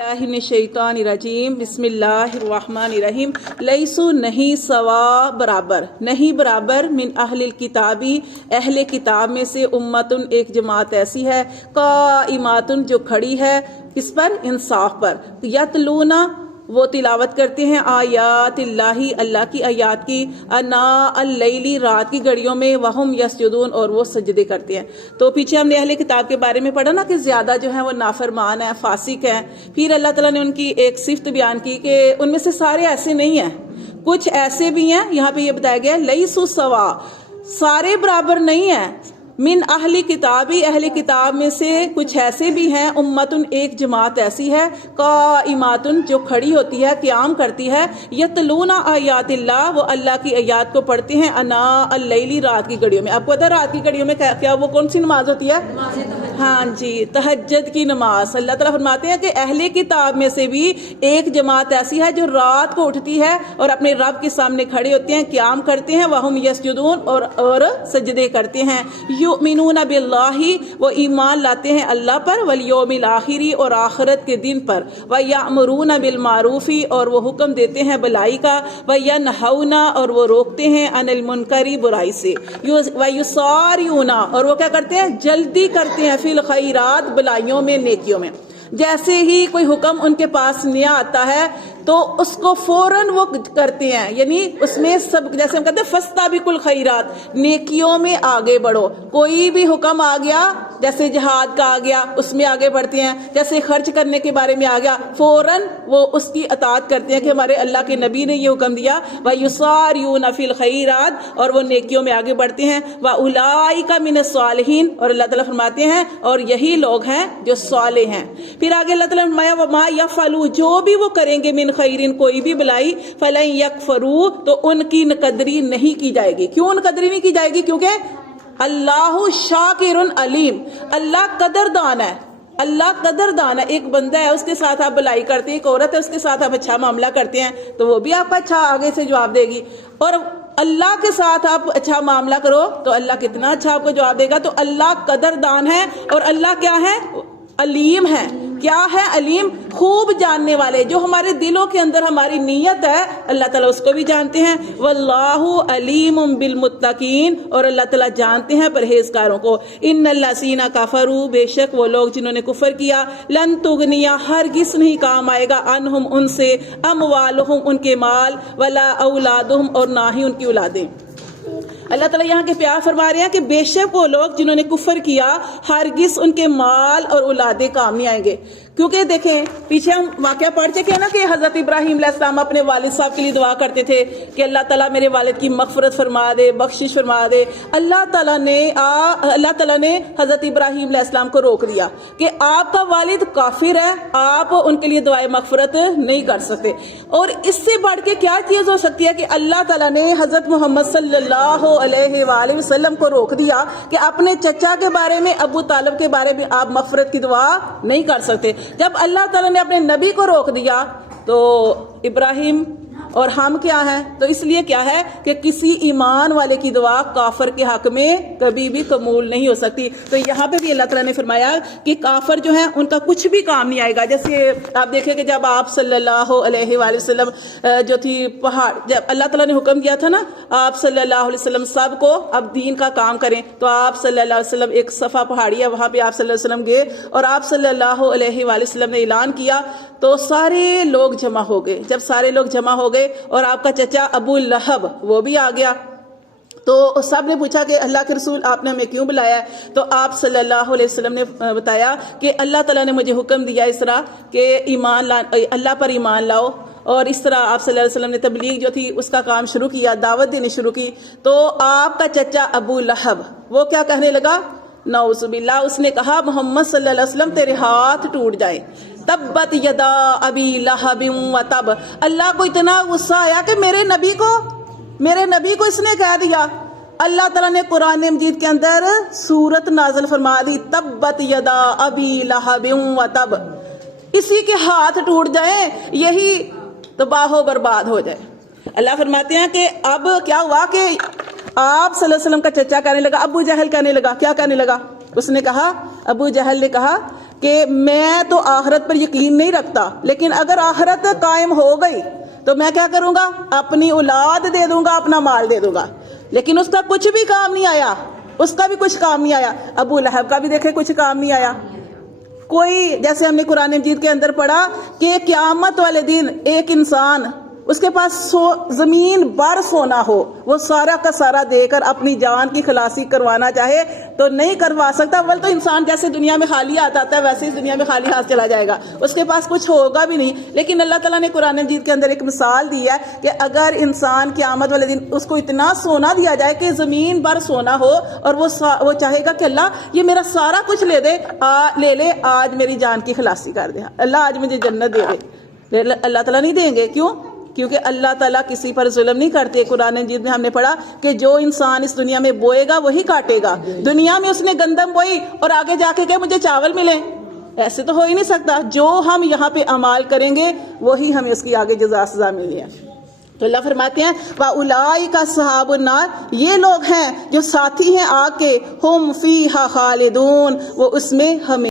शैतानिर्रजीम बिस्मिल्लाहिर्रहमानिर्रहीम लैसु नहीं सवा बराबर नहीं बराबर मिन अहलिल किताबी अहले किताब में से उम्मतुन एक जमात ऐसी है काइमातुन जो खड़ी है किस पर इंसाफ पर यतलूना वो तिलावत करते हैं आयातिल्लाही अल्लाह की आयात की अना अल-लैली रात की घड़ियों में वहुम यसजुदून और वो सजदे करते हैं। तो पीछे हमने अहले किताब के बारे में पढ़ा ना कि ज्यादा जो है वो नाफरमान है, फासिक है। फिर अल्लाह ताला ने उनकी एक सिफ्त बयान की कि उनमें से सारे ऐसे नहीं हैं, कुछ ऐसे भी हैं। यहाँ पे ये बताया गया लैसु सवा, सारे बराबर नहीं है। मिन अहली किताबी अहले किताब में से कुछ ऐसे भी हैं, उम्मतुन एक जमात ऐसी है, काइमातुन जो खड़ी होती है, क़याम करती है, यतलूना आयातिल्लाह वो अल्लाह की आयात को पढ़ते हैं, अना अल-लैली रात की घड़ियों में। आपको पता है रात की घड़ियों में क्या वो कौन सी नमाज होती है? हाँ जी, तहज्जुद की नमाज। अल्लाह ताला फरमाते हैं कि अहले किताब में से भी एक जमात ऐसी है जो रात को उठती है और अपने रब के सामने खड़े होते हैं, क़याम करते हैं, वहुम यसजुदून और सजदे करते हैं। युमिनूना बिल्लाही वो ईमान लाते हैं अल्लाह पर, वल यौमिल आखिरी और आखिरत के दिन पर, व यामुरूना बिल मारूफी और वो हुक्म देते हैं भलाई का, व यनहौना और वो रोकते हैं अनिल मुनकरी बुराई से, व युसारियूना और वो क्या करते हैं, जल्दी करते हैं फिल खैरात भलाइयों में, नेकियों में। जैसे ही कोई हुक्म उनके पास नया आता है तो उसको फौरन वो करते हैं, यानी उसमें सब जैसे हम कहते हैं फस्ताबिकुल खैरात, नेकियों में आगे बढ़ो। कोई भी हुक्म आ गया, जैसे जिहाद का आ गया उसमें आगे बढ़ते हैं, जैसे खर्च करने के बारे में आ गया फौरन वो उसकी अतात करते हैं कि हमारे अल्लाह के नबी ने ये हुक्म दिया। व युसारियूना फिल खैरात और वो नेकियों में आगे बढ़ते हैं। व उलाइका मिनस सालिहीन और अल्लाह ताला फरमाते हैं और यही लोग हैं जो सालेह हैं। फिर आगे अल्लाह ताला फरमाया व मा यफअलू जो भी वो करेंगे मिन खैरिन कोई भी भलाई फलन यकफरू तो उनकी नकदरी नहीं की जाएगी। क्यों नकदरी नहीं की जाएगी? क्योंकि अल्लाहु शाकिरुन अलीम, अल्लाह कदरदान है, अल्लाह कदरदान है। एक बंदा है उसके साथ आप भलाई करते हैं, एक औरत है उसके साथ आप अच्छा मामला करते हैं तो वो भी आपका अच्छा आगे से जवाब देगी। और अल्लाह के साथ आप अच्छा मामला करो तो अल्लाह कितना अच्छा आपको जवाब देगा। तो अल्लाह कदरदान है और अल्लाह क्या है? अलीम है। क्या है? अलीम, खूब जानने वाले। जो हमारे दिलों के अंदर हमारी नीयत है अल्लाह ताला उसको भी जानते हैं। वल्लाहु अलीमुम बिल मुत्तकीन और अल्लाह ताला जानते हैं परहेजगारों को। इन्नल्लज़ीना कफरू बेशक वो लोग जिन्होंने कुफर किया, लन तुगनिया हरगिज़ नहीं काम आएगा, अनहुम उनसे, अमवालुहुम उनके माल, वला औलादुहुम और ना ही उनकी औलादें। अल्लाह ताला यहाँ के प्यार फरमा रहे हैं कि बेशक वो लोग जिन्होंने कुफर किया हरगिज़ उनके माल और औलादे काम नहीं आएंगे। क्योंकि देखें पीछे हम वाकया पढ़ चुके हैं ना कि हजरत इब्राहीम अलैहिस्सलाम अपने वालिद साहब के लिए दुआ करते थे कि अल्लाह ताला मेरे वालिद की मगफरत फरमा दे, बख्शिश फरमा दे। अल्लाह ताला ने हजरत इब्राहीम अलैहिस्सलाम को रोक दिया कि आपका वालिद काफिर है, आप उनके लिए दुआए मगफरत नहीं कर सकते। और इससे बढ़ के क्या चीज हो सकती है कि अल्लाह ताला ने हजरत मोहम्मद सल्लल्लाहु अलैहि वसल्लम को रोक दिया कि अपने चचा के बारे में, अबू तालिब के बारे में आप मगफरत की दुआ नहीं कर सकते। जब अल्लाह ताला ने अपने नबी को रोक दिया तो इब्राहिम और हम क्या है? तो इसलिए क्या है कि किसी ईमान वाले की दुआ काफर के हक में कभी भी कबूल नहीं हो सकती। तो यहाँ पे भी अल्लाह ताला ने फरमाया कि काफर जो है उनका कुछ भी काम नहीं आएगा। जैसे आप देखें कि जब आप सल्लल्लाहु अलैहि वसल्लम जो थी पहाड़, जब अल्लाह ताला ने हुक्म दिया था ना आप सल्लल्लाहु अलैहि वसल्लम सबको अब दीन का काम करें, तो आप सल्लल्लाहु अलैहि वसल्लम एक सफा पहाड़ी है वहां पे आप सल्लल्लाहु अलैहि वसल्लम गए और आप सल्लल्लाहु अलैहि वसल्लम ने ऐलान किया तो सारे लोग जमा हो गए। जब सारे लोग जमा हो गए और आपका चचा अबू लहब वो भी आ गया तो सब ने पूछा कि अल्लाह के रसूल आपने हमें क्यों बुलाया है? तो आप सल्लल्लाहु अलैहि वसल्लम ने बताया कि अल्लाह ताला ने मुझे हुक्म दिया इस तरह कि अल्लाह पर ईमान लाओ। और इस तरह आप सल्लल्लाहु अलैहि वसल्लम ने तबलीग जो थी उसका काम शुरू किया, दावत देनी शुरू की। तो आपका चचा अबू लहब वो क्या कहने लगा? नऊजुबिल्लाह, उसने कहा मोहम्मद सल्लल्लाहु अलैहि वसल्लम तेरे हाथ टूट जाए, तब्बत यदा अबी लहबिन व तब। अल्लाह को इतना गुस्सा आया कि मेरे नबी को इसने कह दिया। अल्लाह ताला ने कुरान मजीद के अंदर सूरत नाज़िल फरमा दी, तब्बत यदा अबी लहबिन व तब, इसी के हाथ टूट जाए, यही तबाह बर्बाद हो जाए। अल्लाह फरमाते हैं कि अब क्या हुआ कि आप सल्लल्लाहु अलैहि वसल्लम का चचा कहने लगा, अबू जहल कहने लगा, क्या कहने लगा? उसने कहा, अबू जहल ने कहा کہ میں تو آخرت پر یقین نہیں رکھتا، لیکن اگر آخرت قائم ہو گئی تو میں کیا کروں گا؟ اپنی اولاد دے دوں گا، اپنا مال دے دوں گا، لیکن اس کا کچھ بھی کام نہیں آیا، اس کا بھی کچھ کام نہیں آیا۔ ابو لہب کا بھی دیکھے کچھ کام نہیں آیا۔ کوئی جیسے ہم نے قرآن مجید کے اندر پڑھا کہ قیامت والے دن ایک انسان اس کے پاس زمین بھر سونا ہو، وہ سارا کا سارا دے کر اپنی جان کی خلاصی کروانا چاہے تو نہیں کروا سکتا، بل تو انسان جیسے دنیا میں خالی آتا ہے ویسے ہی دنیا میں خالی ہاتھ چلا جائے گا، اس کے پاس کچھ ہوگا بھی نہیں۔ لیکن اللہ تعالیٰ نے قرآن مجید کے اندر ایک مثال دی ہے کہ اگر انسان قیامت والے دن اس کو اتنا سونا دیا جائے کہ زمین بھر سونا ہو اور وہ چاہے گا کہ اللہ یہ میرا سارا کچھ لے دے، لے لے، آج میری جان کی خلاصی کر دے، اللہ آج مجھے جنت دے دے، اللہ تعالیٰ نہیں دیں گے۔ کیوں؟ کیونکہ اللہ تعالیٰ کسی پر ظلم نہیں کرتے۔ قرآن مجید میں ہم نے پڑھا کہ جو انسان اس دنیا میں بوئے گا وہی کاٹے گا۔ دنیا میں اس نے گندم بوئی اور آگے جا کے کہ مجھے چاول ملے، ایسے تو ہو ہی نہیں سکتا۔ جو ہم یہاں پہ اعمال کریں گے وہی ہمیں اس کی آگے جزا سزا ملی ہے۔ تو اللہ فرماتے ہیں وَأُولَٰئِکَ أَصْحَابُ النَّارِ، یہ لوگ ہیں جو ساتھی ہیں آگ کے، ہم فیہا خالدون، وہ اس میں ہمیں